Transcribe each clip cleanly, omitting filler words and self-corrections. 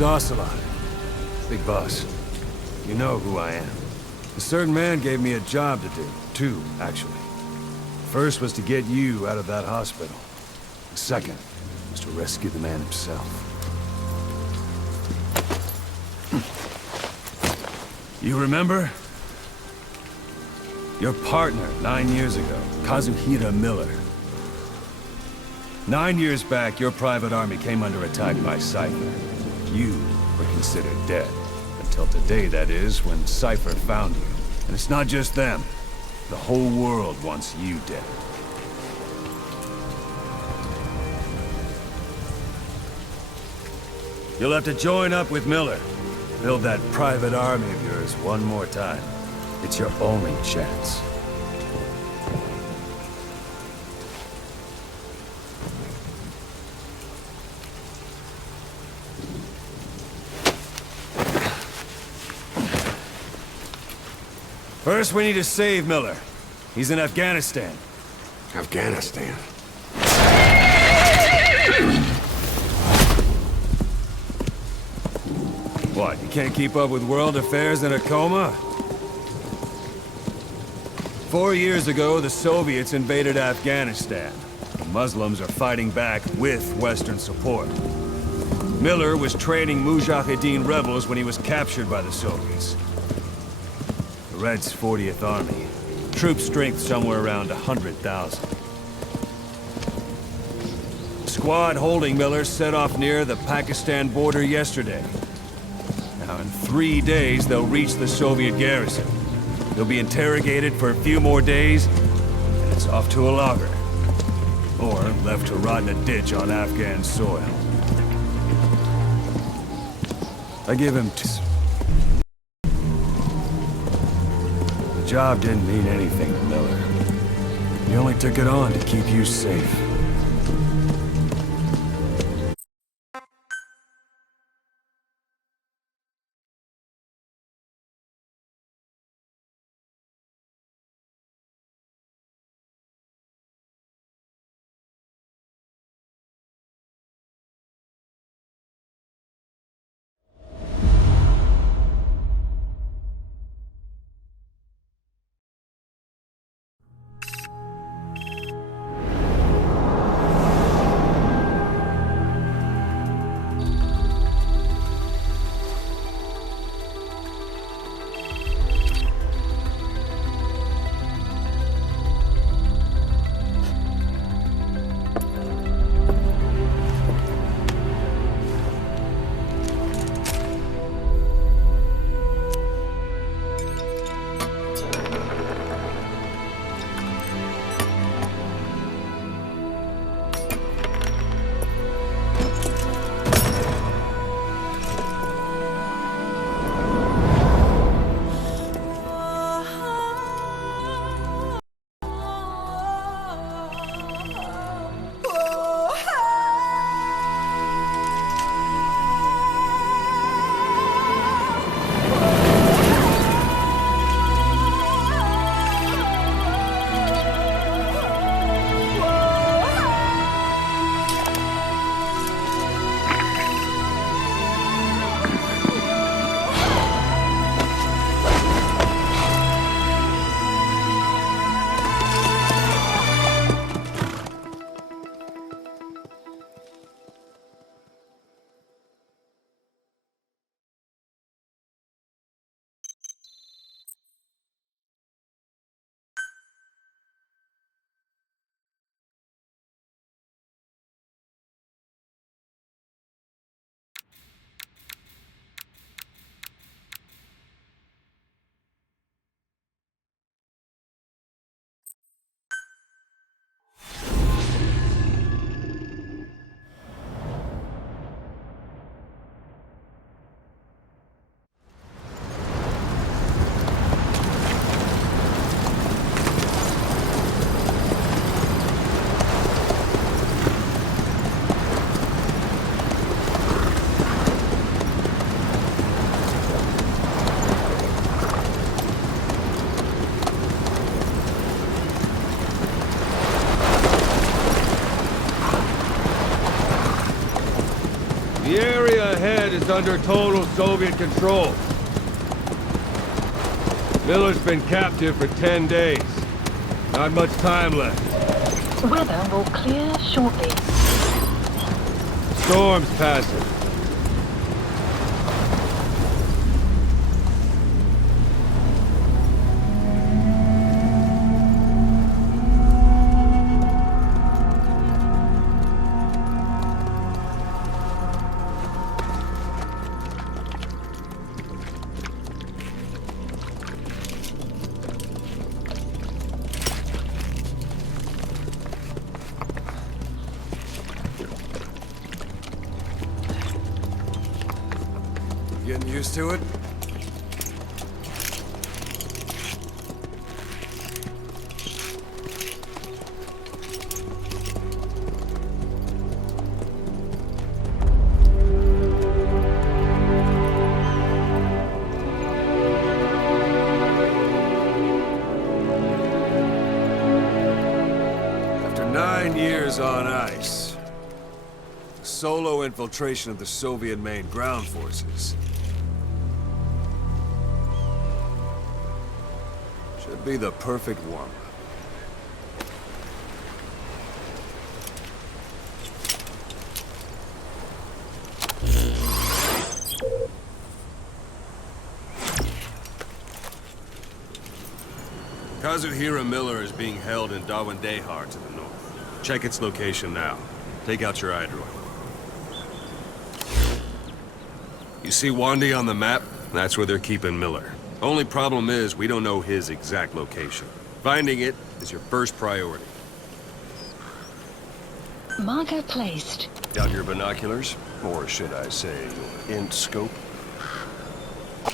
name's Ocelot. Big boss. You know who I am. A certain man gave me a job to do. Two, actually. First was to get you out of that hospital. The second was to rescue the man himself. You remember? Your partner, 9 years ago, Kazuhira Miller. 9 years back, your private army came under attack by Cypher. You were considered dead. Until today, that is, when Cypher found you. And it's not just them. The whole world wants you dead. You'll have to join up with Miller. Build that private army of yours one more time. It's your only chance. First, we need to save Miller. He's in Afghanistan. Afghanistan? What, you can't keep up with world affairs in a coma? 4 years ago, the Soviets invaded Afghanistan. The Muslims are fighting back with Western support. Miller was training Mujahideen rebels when he was captured by the Soviets. The Reds' 40th Army. Troop strength somewhere around 100,000. The squad holding Miller set off near the Pakistan border yesterday. Now, in 3 days, they'll reach the Soviet garrison. They'll be interrogated for a few more days, and it's off to a lager. Or left to rot in a ditch on Afghan soil. I give him The job didn't mean anything to Miller. He only took it on to keep you safe. The area ahead is under total Soviet control. Miller's been captive for 10 days. Not much time left. Weather will clear shortly. Storm's passing. Getting used to it? After 9 years on ice, solo infiltration of the Soviet main ground forces should be the perfect warm-up. Kazuhira Miller is being held in Dawandehar to the north. Check its location now. Take out your iDroid. You see Wandi on the map? That's where they're keeping Miller. Only problem is, we don't know his exact location. Finding it is your first priority. Marker placed. Got your binoculars? Or should I say, your int scope?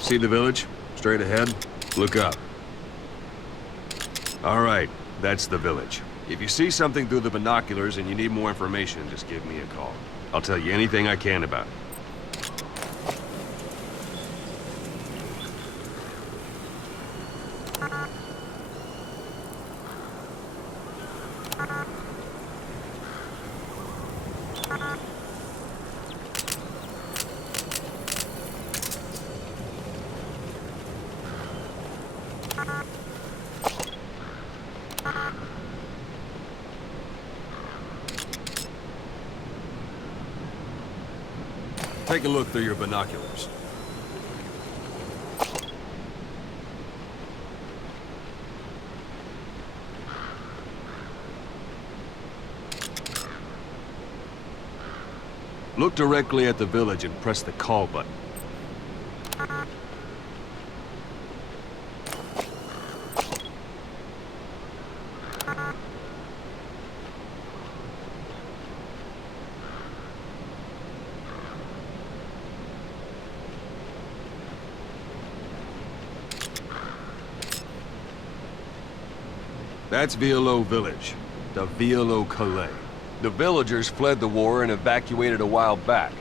See the village? Straight ahead? Look up. All right, That's the village. If you see something through the binoculars and you need more information, just give me a call. I'll tell you anything I can about it. Take a look through your binoculars. Look directly at the village and press the call button. That's Violo Village, the Violo Calais. The villagers fled the war and evacuated a while back.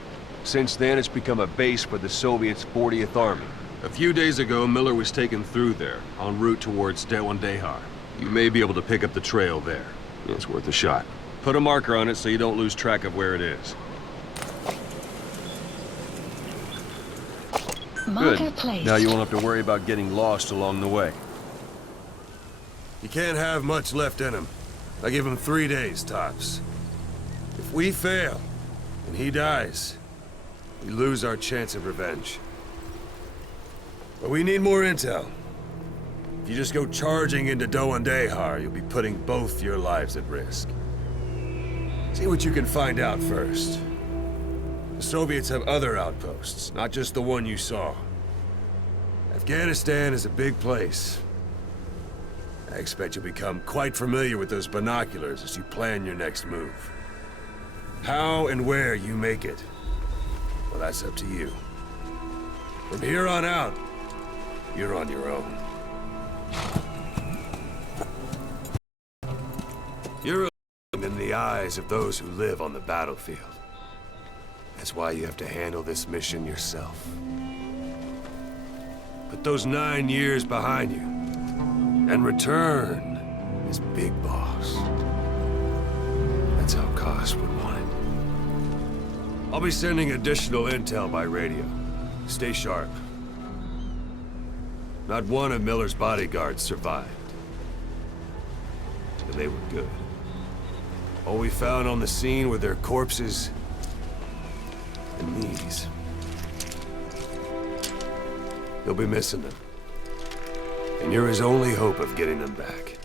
Since then, it's become a base for the Soviets' 40th Army. A few days ago, Miller was taken through there, en route towards Dewandehar. You may be able to pick up the trail there. It's worth a shot. Put a marker on it so you don't lose track of where it is. Marker Good. placed. Now you won't have to worry about getting lost along the way. You can't have much left in him. I give him 3 days, tops. If we fail, and he dies, we lose our chance of revenge. But we need more intel. If you just go charging into Dewandehar, you'll be putting both your lives at risk. See what you can find out first. The Soviets have other outposts, not just the one you saw. Afghanistan is a big place. I expect you'll become quite familiar with those binoculars as you plan your next move. How and where you make it, well, that's up to you. From here on out, you're on your own. You're in the eyes of those who live on the battlefield. That's why you have to handle this mission yourself. Put those 9 years behind you, and return as Big Boss. That's how Koss would want it. I'll be sending additional intel by radio. Stay sharp. Not one of Miller's bodyguards survived. And they were good. All we found on the scene were their corpses and knees. You'll be missing them. And you're his only hope of getting them back.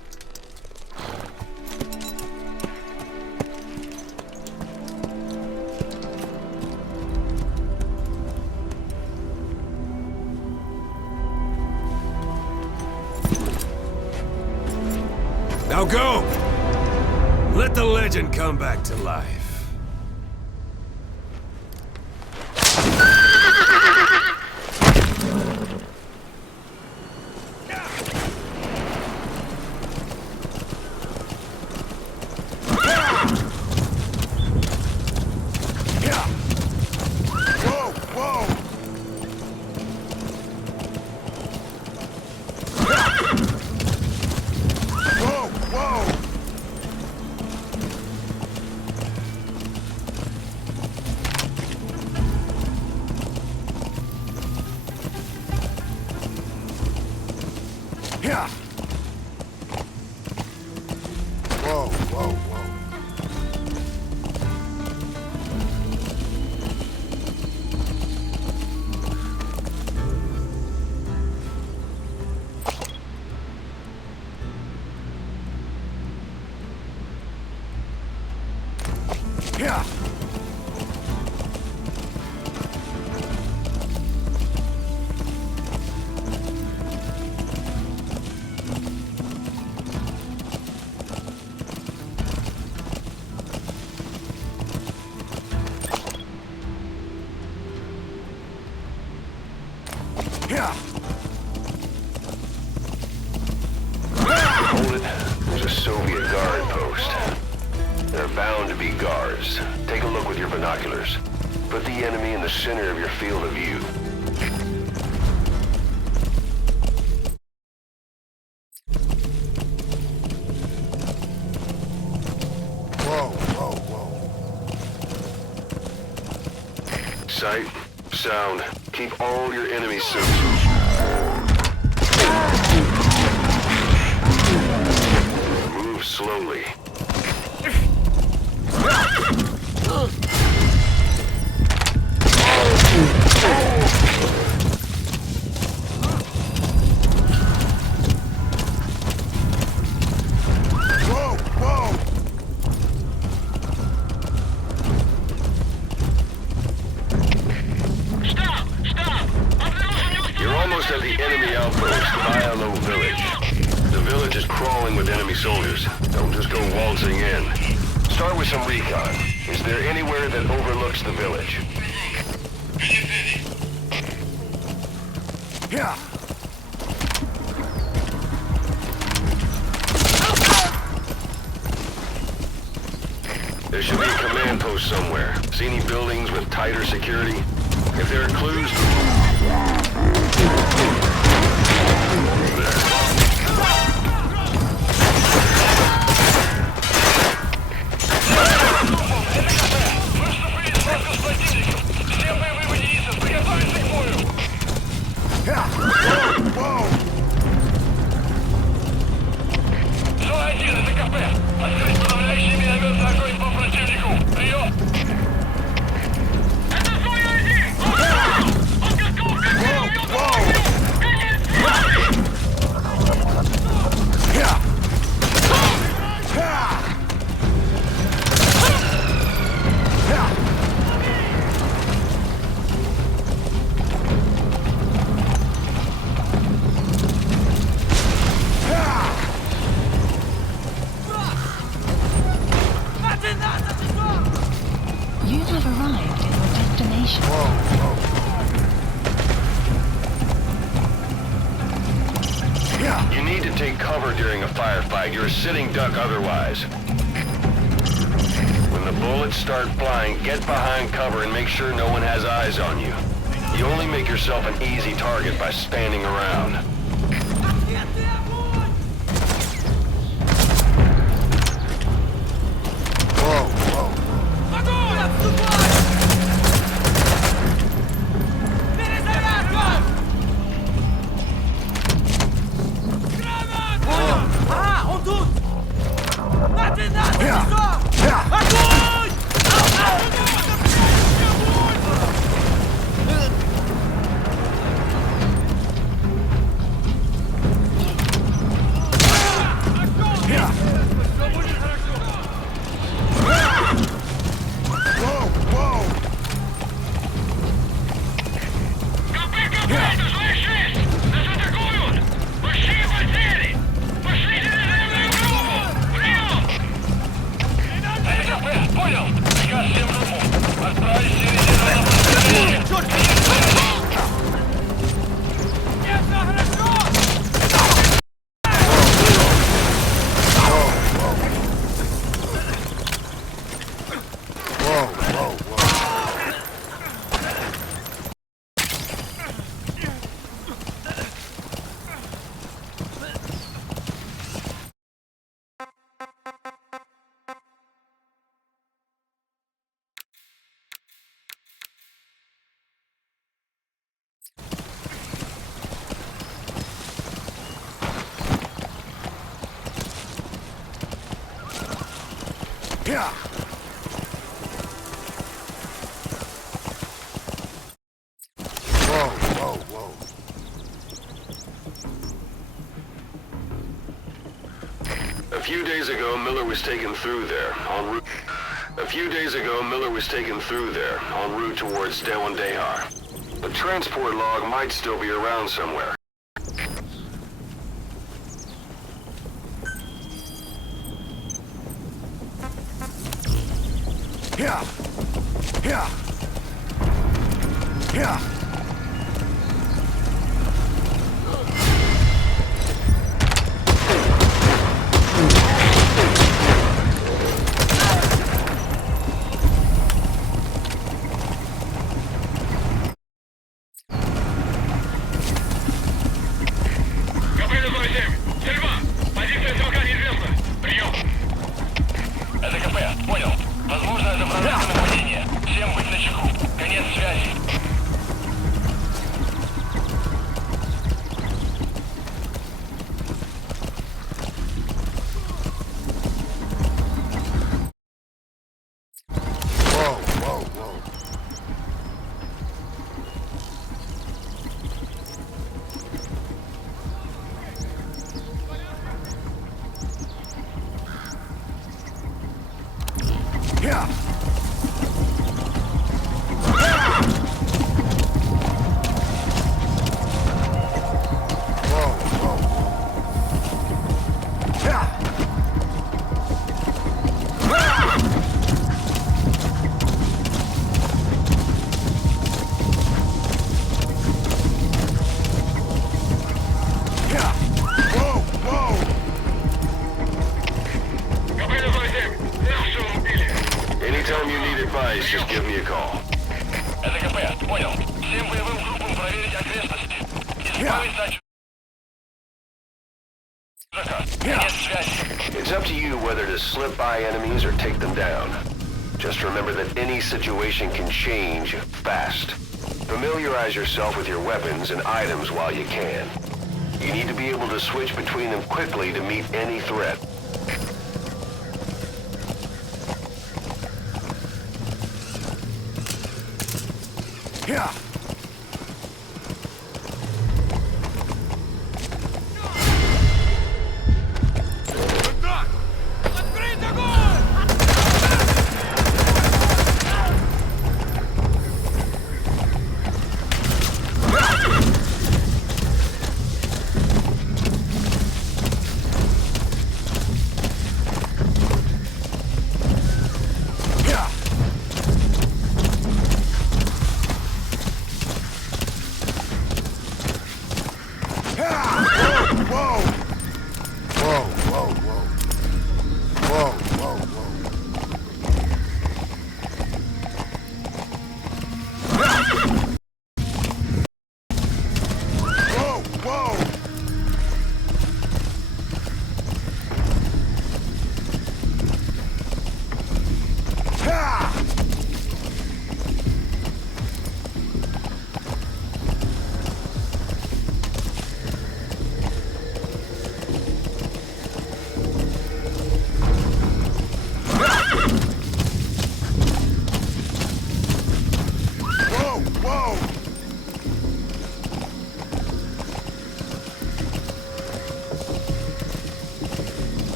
Now go! Let the legend come back to life. Whoa, whoa, whoa. Yeah. Hold it. There's a There are bound to be guards. Take a look with your binoculars. Put the enemy in the center of your field of view. Sight, sound, keep all your enemies safe. Move slowly. You're almost at the enemy outpost, Violo Village. The village is crawling with enemy soldiers. Don't just go waltzing in. Start with some recon. Is there anywhere that overlooks the village? Yeah. There should be a command post somewhere. See any buildings with tighter security? If there are clues... You have arrived at your destination. You need to take cover during a firefight. You're a sitting duck otherwise. When the bullets start flying, get behind cover and make sure no one has eyes on you. You only make yourself an easy target by standing around. Yeah. Whoa. A few days ago, Miller was taken through there, en route... en route towards Dewandehar. The transport log might still be around somewhere. Yeah. It's up to you whether to slip by enemies or take them down. Just remember that any situation can change fast. Familiarize yourself with your weapons and items while you can. You need to be able to switch between them quickly to meet any threat. Yeah.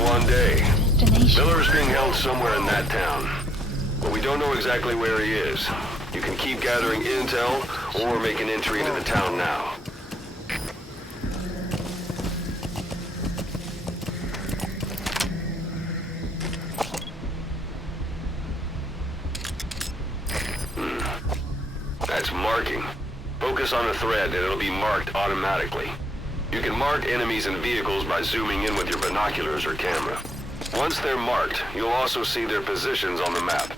One day. Destination. Miller is being held somewhere in that town, but we don't know exactly where he is. You can keep gathering intel or make an entry into the town now. That's marking. Focus on a thread and it'll be marked automatically. You can mark enemies and vehicles by zooming in with your binoculars or camera. Once they're marked, you'll also see their positions on the map.